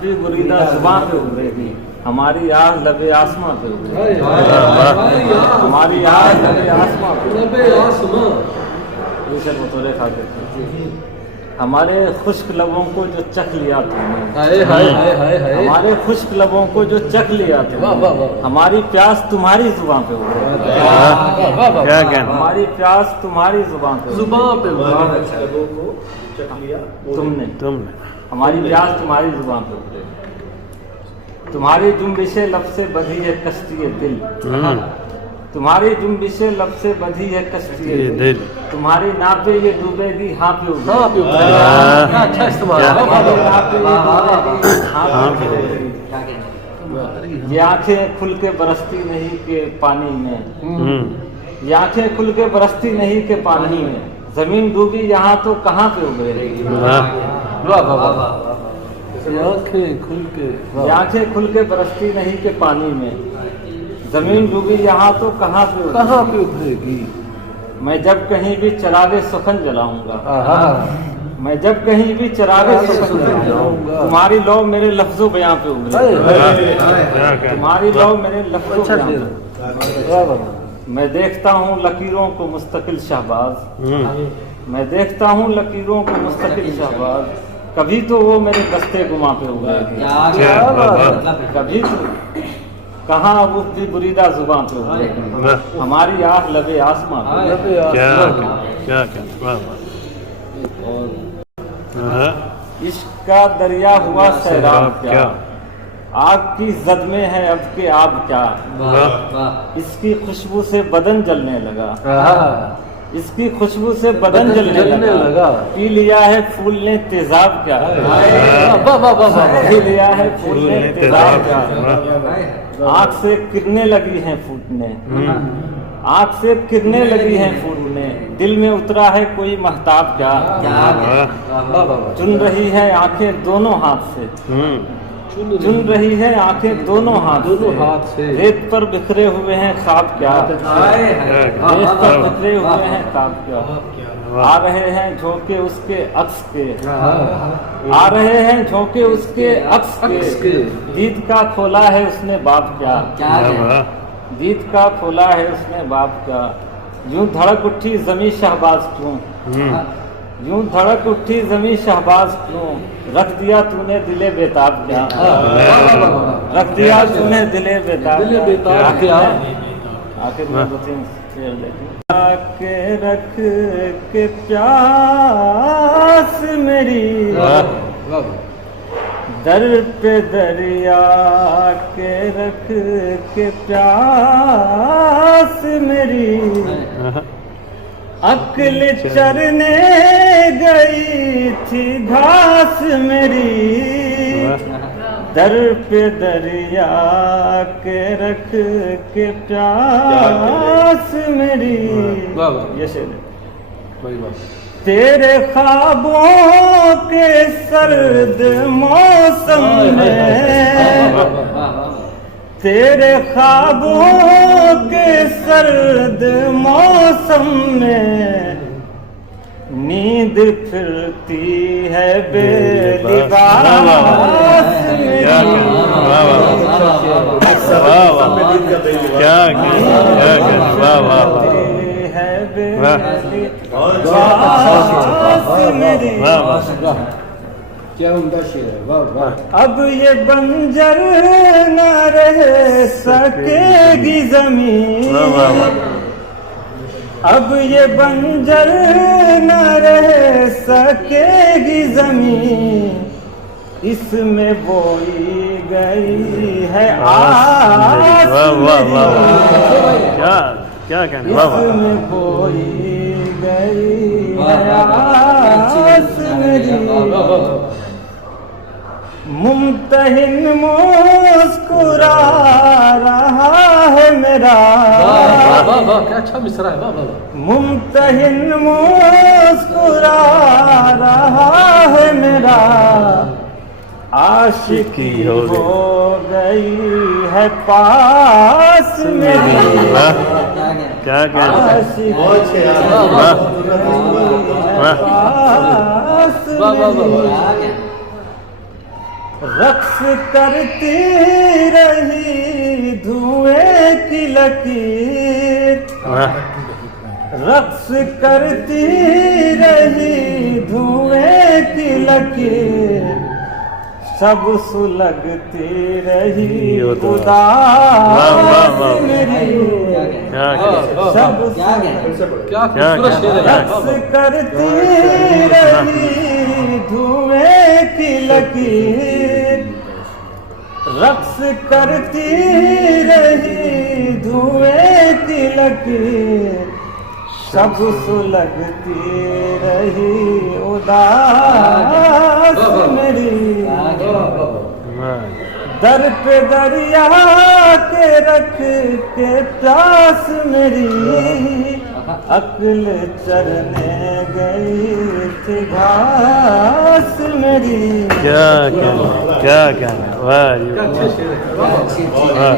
भी बुरीदा जुबान पे उभरेगी, हमारी आह लबे आसमां पे उभरेगी, हमारी आह लबे आसमां पे। दूसरे बतौरे खा के हमारे खुश्क लबों को जो चख लिया तुमने, हमारे खुश्क लबों को जो चख लिया तुमने, हमारी प्यास तुम्हारी जुबान पे उभरेगी, हमारी प्यास तुम्हारी जुबान पे तुमने हमारी प्यास तुम्हारी जुबान पे उभरेगी। तुम्हारी जुम्बिशे लब से बधी है कश्ती दिल, तुम्हारी जुम्बिशे लब से बधी है कश्ती दिल, तुम्हारी नापे ये डूबेगी हाँ पे उभरेगी, अच्छा इस्तेमाल, ये आंखें खुल के बरसती नहीं के पानी में, ये आंखें खुल के बरसती नहीं के पानी में, जमीन डूबी यहाँ तो कहाँ पे उभरेगी। आंखें खुल के बरसती नहीं के पानी में, जमीन डूबी यहाँ तो कहाँ पे उभरेगी। मैं जब कहीं भी चिरागे सुखन जलाऊंगा, मैं जब कहीं भी चिरागे सुखन जलाऊंगा, तुम्हारी लौ मेरे लफ्जों बयां पे उभरेगी, तुम्हारी लौ मेरे लफ्जों बयां। मैं देखता हूँ लकीरों को मुस्तकिल शहबाज, मैं देखता हूँ लकीरों को मुस्तकिल शहबाज, कभी तो वो मेरे दस्ते गुमा पे उभरेगी, कभी तो कहाँ वो भी बुरीदा जुबान पे उभरेगी, हमारी आह लबे आसमां पे। इश्क का दरिया हुआ सैराब क्या, आग की जद में है अब के आब क्या, इसकी खुशबू से बदन जलने लगा, इसकी खुशबू से बदन जलने लगा, पी लिया है फूल ने तेजाब क्या, पी लिया है फूल ने तेजाब क्या, आँख से किरणें लगी हैं फूटने, आँख से किरणें लगी हैं फूटने, दिल में उतरा है कोई महताब क्या, चुन रही है आंखें दोनों हाथ से, चुन रही है आंखें दोनों हाथ से, रेत पर बिखरे हुए हैं ख्वाब क्या, रेत पर बिखरे हुए हैं ख्वाब क्या, आ रहे हैं झोंके उसके अक्स के, आ रहे हैं झोंके उसके अक्स के, दीद का खोला है उसने बाप क्या, दीद का खोला है उसने बाप क्या, यूं धड़क उठी जमी शहबाज क्यों, यूं धड़क उठी जमी शहबाज क्यों, रख दिया तूने दिले बेताब क्या, रख दिया तूने दिले बेताब क्या। आखिर में 2-3 शेर लेते के रख के प्यास मेरी, दर पे दरिया के रख के प्यास मेरी, अक्ल चरने गई थी घास मेरी, दर पे दरिया के रख के प्यास मेरी। ये शेर तेरे ख्वाबों के सर्द मौसम में, तेरे ख्वाबों के सर्द मौसम में, नींद फिरती है बेलिबास मेरी। क्या उम्दा शेर है, वाह वाह। अब ये बंजर न रह सकेगी जमीन, अब ये बंजर न रह सकेगी जमीन, इसमें बोई गई है आस क्या कहने, इसमें बोई गई है आस मेरी। मुमतहिन मुस्कुरा रहा है मेरा, क्या अच्छा मिसरा है, मुमतहिन मुस्कुरा रहा है मेरा, आशिकी हो गई है पास मेरी। क्या आशिकी पास मेरी। रक्स करती रही धुएं की लकीर, रक्स करती रही धुएं की लकीर, सब सुलगती रही उदास मेरी, सब रक्स करती रही धुएं की लकीर, रक्स करती रही धुएं की लकीर, सब सुलगती रही उदास मेरी। दर पे दरिया के रख के प्यास मेरी, अक्ल चरने गई थी घास मेरी। क्या कहना, वाह, वाह।